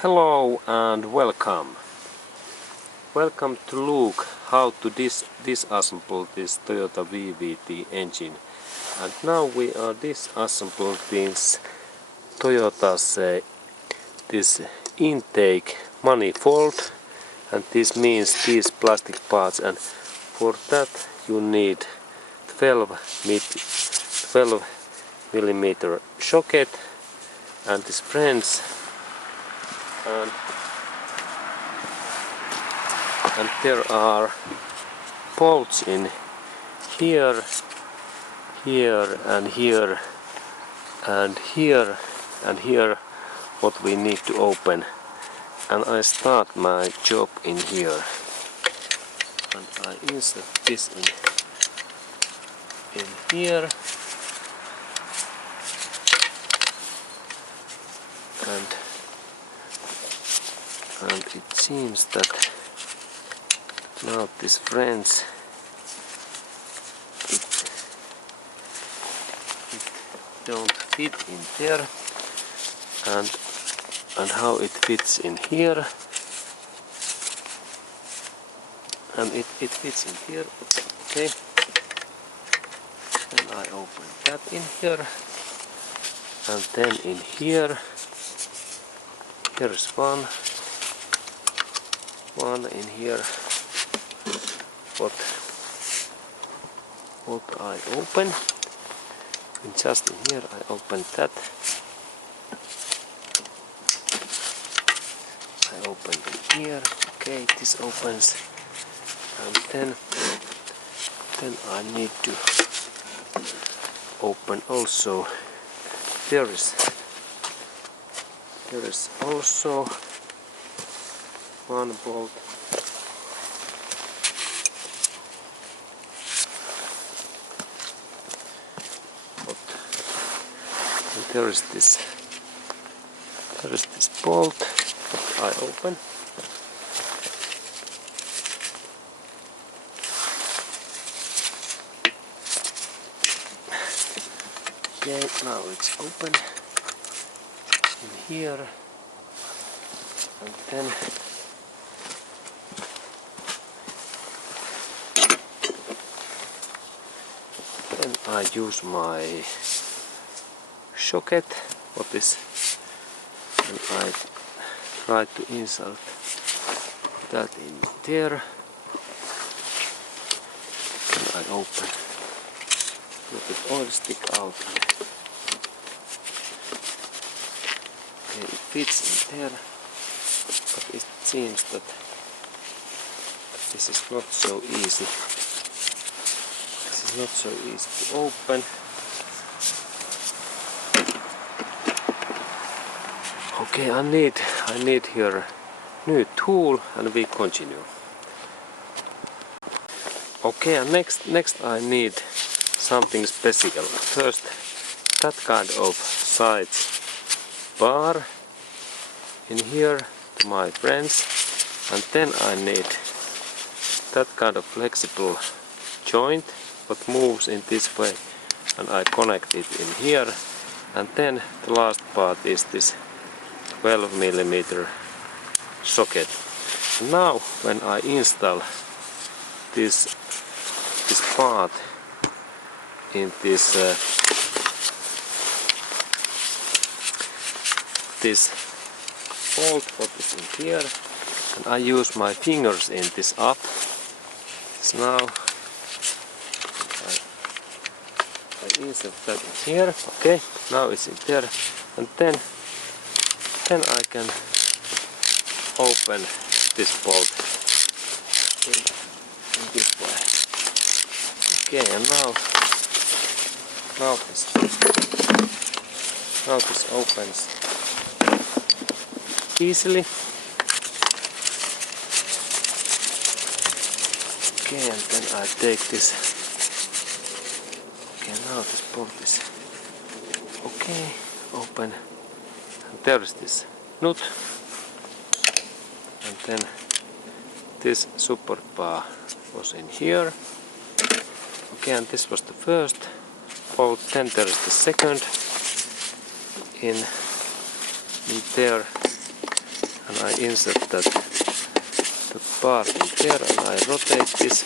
Hello and welcome. Welcome to look how to disassemble this Toyota VVT engine. And now we are disassembling this Toyota's this intake manifold, and this means these plastic parts, and for that you need 12 millimeter socket and this wrench, and there are bolts in here, here and here and here and here what we need to open. And I start my job in here, and I insert this in here, and it seems that now this wrench it don't fit in there, and how it fits in here, and it fits in here. Okay, then I open that in here, and then in here is one in here what I open, and just in here I open that. I open it here. Okay, this opens, and then I need to open also. There is also one bolt. And there is this bolt that I open. Okay, now it's open in here, and then I use my socket, what is, and I try to insert that in there, and I open, let the oil stick out. Okay, it fits in there, but it seems that this is not so easy. This is not so easy to open. Okay, I need here new tool, and we continue. Okay, and next I need something special. First, that kind of side bar in here to my friends, and then I need that kind of flexible joint what moves in this way, and I connect it in here, and then the last part is this 12 millimeter socket. Now when I install this part in this bolt what is in here, and I use my fingers in this up. So now I insert that in here. Okay, now it's in there, and then I can open this bolt in this way. Okay, and now this opens easily. Okay, and then I take this. Okay, now this bolt is okay, open. And there is this nut, and then this support bar was in here. Okay, and this was the first bolt. Then there is the second in there, and I insert that bar in there, and I rotate this,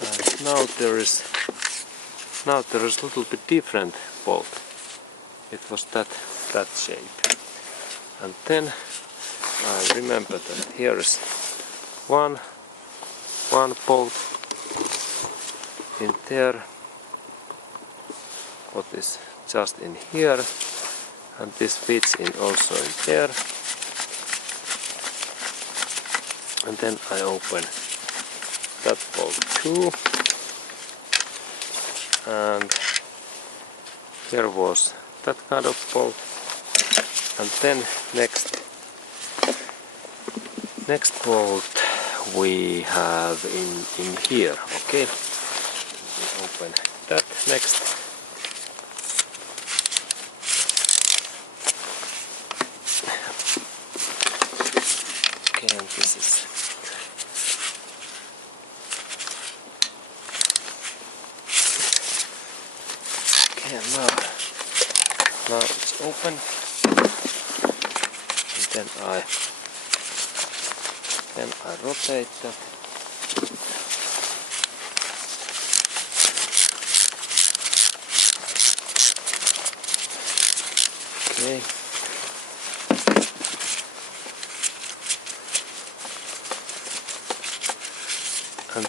and now there is a little bit different bolt. It was that shape, and then I remember that here is one bolt in there, what is just in here, and this fits in also in there. And then I open that bolt too, and here was that kind of bolt, and then next bolt we have in here. Okay, we open that next. Okay, and this is okay, and now it's open, and then I rotate that. Okay. And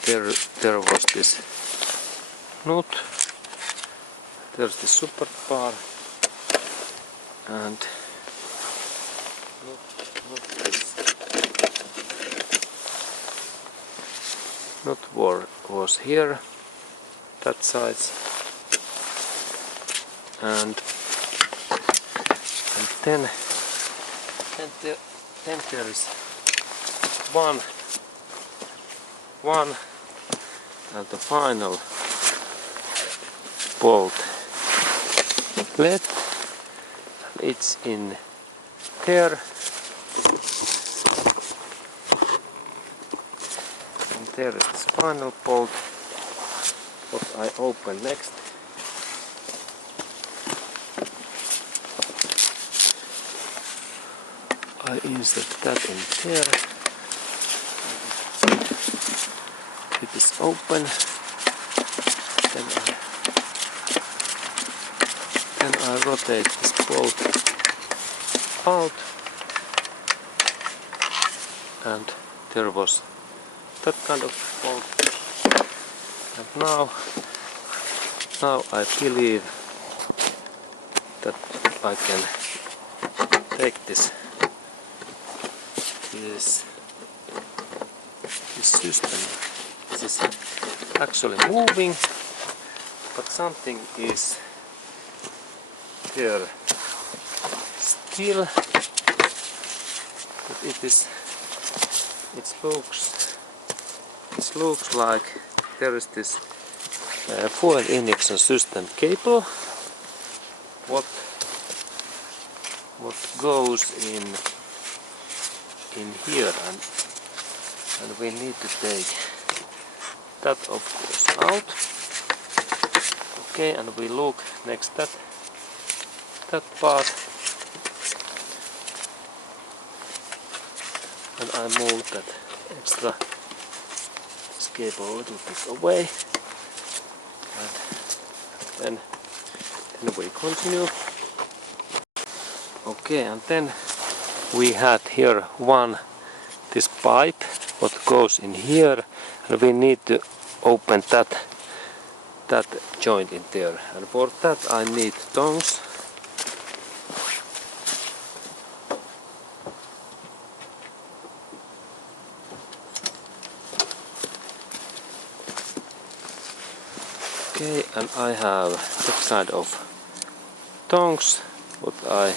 there was this nut. There's the support bar, and nut was here, that size, and then there is one and the final bolt left, and it's in there, and there is this final bolt what I open next. I insert that in there. It is open. Then I rotate this bolt out, and there was that kind of bolt. And now I believe that I can take this system. This is actually moving, but something is there still. But it looks like there is this fuel injection system cable what goes in here, and we need to take that of course out. Okay, and we look next that part, and I move that extra this cable a little bit away, and then we continue. Okay, and then we had here this pipe what goes in here, and we need to open that joint in there, and for that I need tongs. Okay, and I have that kind of tongs what I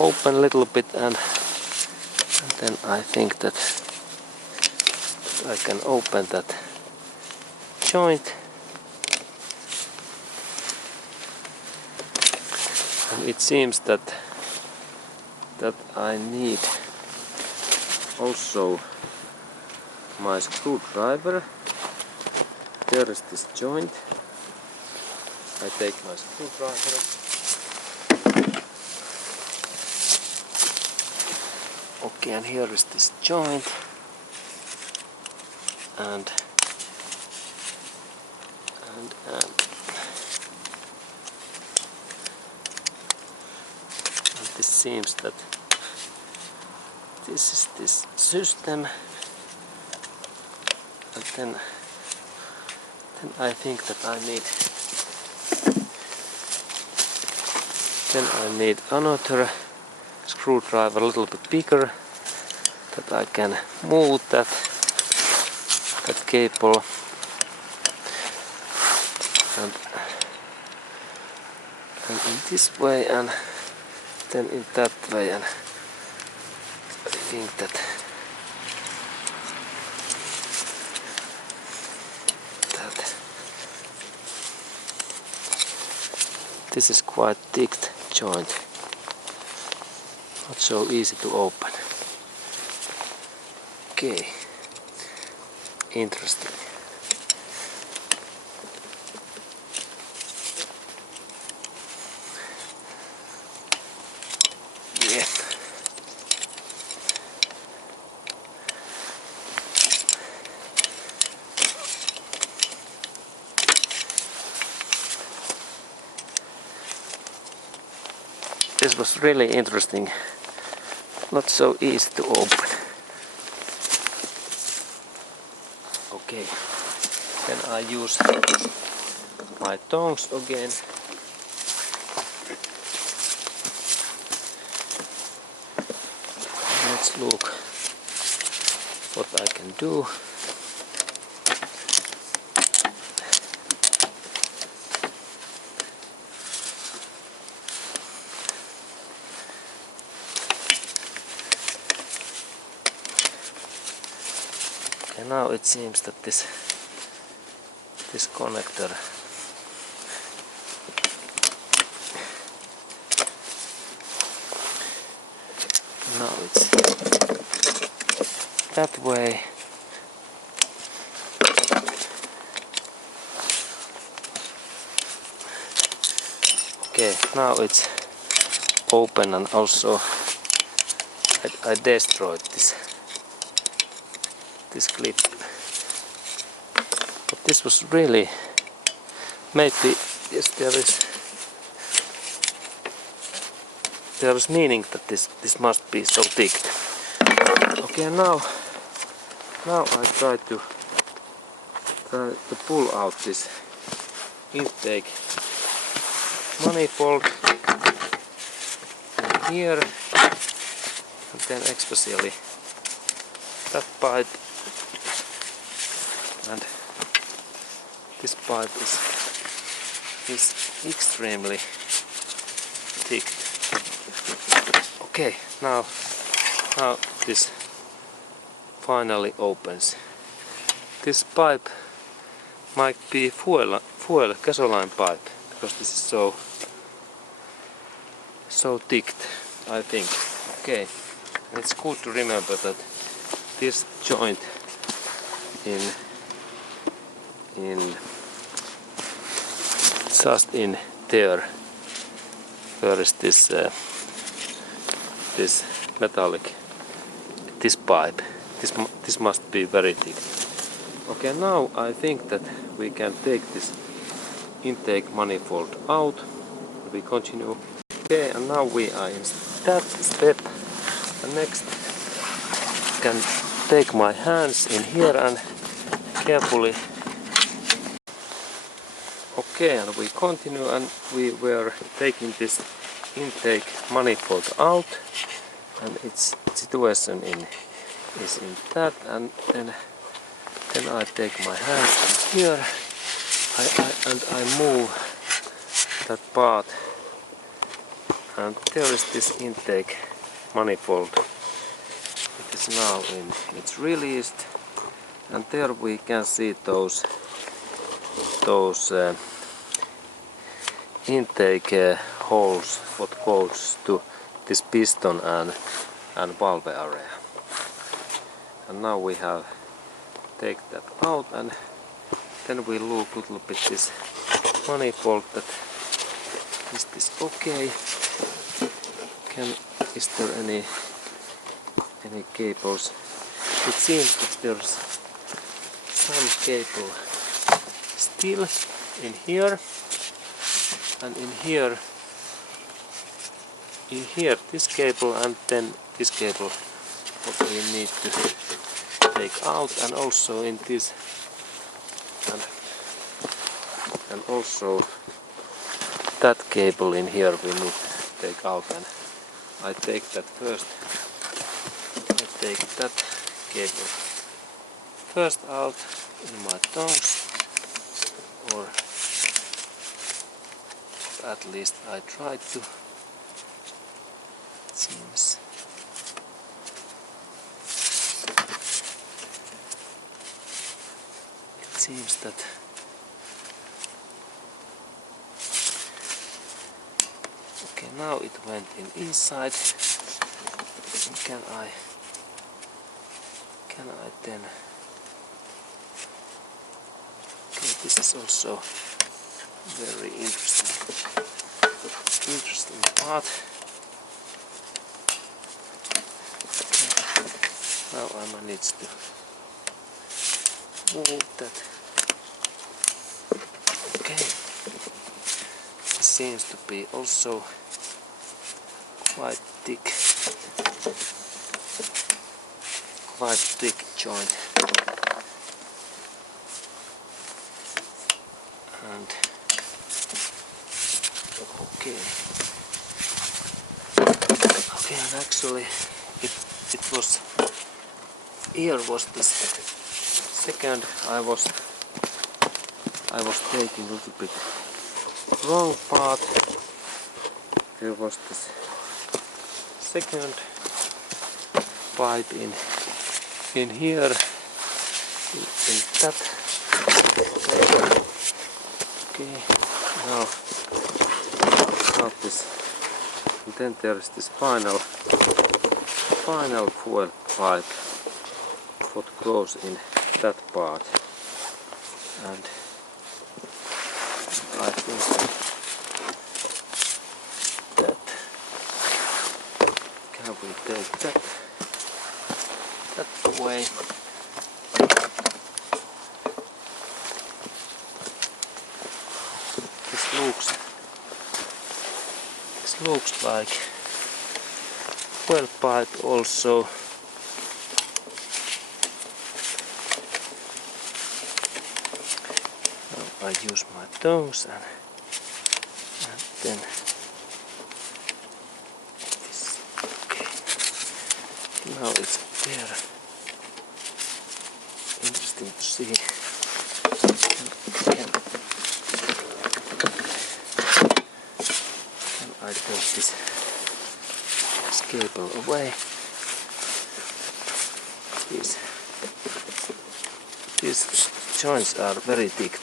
open a little bit, and then I think that I can open that joint, and it seems that I need also my screwdriver. There is this joint. I take my screwdriver Okay, and here is this joint, and this seems that this is this system, and then I think that I need another screwdriver a little bit bigger, that I can move that cable and in this way and then in that way, and I think that this is quite thick joint, not so easy to open. Okay, interesting. Yeah. This was really interesting, not so easy to open. Okay, then I use my tongs again. Let's look what I can do. And now it seems that this connector now it's that way. Okay, now it's open, and also I destroyed this clip. But this was really, maybe yes, there is meaning that this must be so thick. Okay, now I try to pull out this intake manifold here, and then especially that pipe, and this pipe is extremely thick. Okay, now this finally opens. This pipe might be fuel gasoline pipe, because this is so thick, I think. Okay, it's good to remember that this joint just in there, where is this this metallic, this pipe, this must be very thick. Okay, now I think that we can take this intake manifold out. We continue. Okay, and now we are in that step. And next I can take my hands in here and carefully. Okay, and we continue, and we were taking this intake manifold out, and its situation is in that, and then I take my hands in here, and I move that part, and there is this intake manifold. It is now it's released, and there we can see those intake holes what goes to this piston and valve area. And now we have take that out, and then we look a little bit this manifold, that is this okay? Is there any any cables. It seems that there's some cable still in here, and in here this cable, and then this cable what we need to take out, and also in this, and also that cable in here we need to take out, and I take that first. I take that cable first out in my tongs, or at least I try to. It seems that okay, now it went inside. Can I then? Okay, this is also very interesting part. Now I managed to move that. Okay, it seems to be also quite thick joint, and okay, and actually it was. Here was this second. I was taking a little bit wrong part. There was this second pipe in here, in that. Okay, now this, and then there is this final fuel pipe what goes in that part, and I think that can we take that away. This looks like fuel pipe also. I use my tongs and then this. Okay. Now it's there. Interesting to see. Can I take this cable away? These joints are very thick.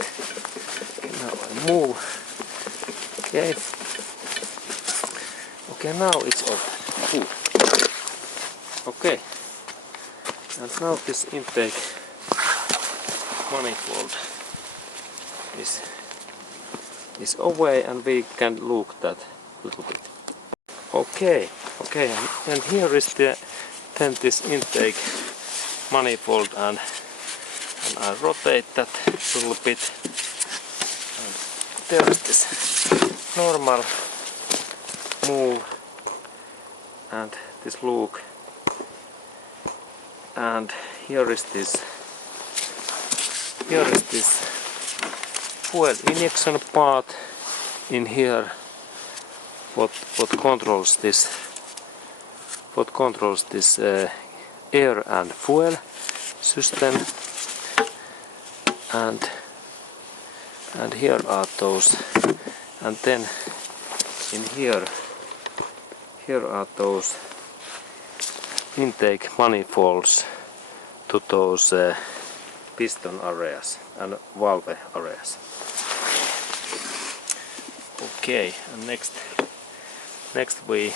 Now I move. Okay. Okay, now it's open. Okay. And now this intake manifold is away, and we can look that a little bit. Okay. And here is then this intake manifold, and I rotate that a little bit. And there is this normal move and this look, and here is this fuel injection part in here. What controls this air and fuel system, and here are those, and then in here are those intake manifolds to those piston areas and valve areas. Okay, and next we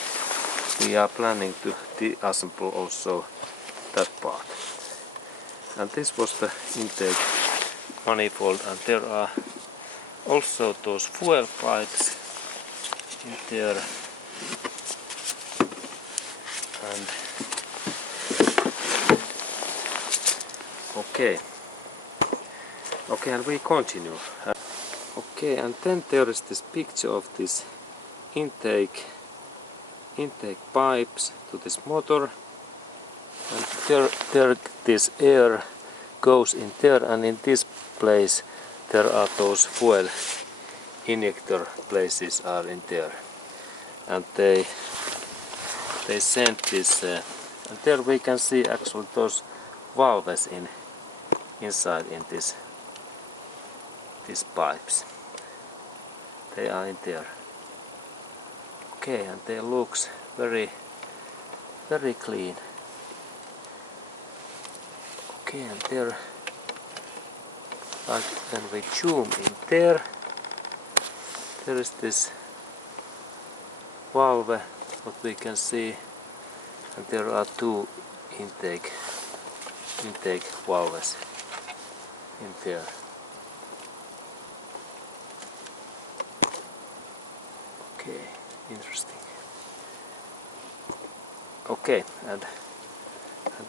are planning to disassemble also that part. And this was the intake manifold, and there are also those fuel pipes in there, and Okay. Okay, and we continue. Okay, and then there is this picture of this intake pipes to this motor, and there this air goes in there, and in this place there are those fuel injector places are in there, and they send this and there we can see actually those valves inside in these pipes. They are in there. Okay, and they looks very clean. Okay, and there, like when we zoom in there is this valve, what we can see, and there are two intake valves in there. Okay, interesting. Okay, and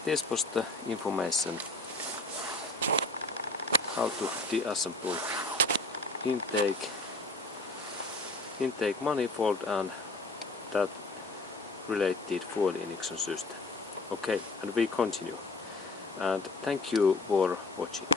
this was the information how to disassemble intake manifold and that related fuel injection system. Okay, and we continue. And thank you for watching.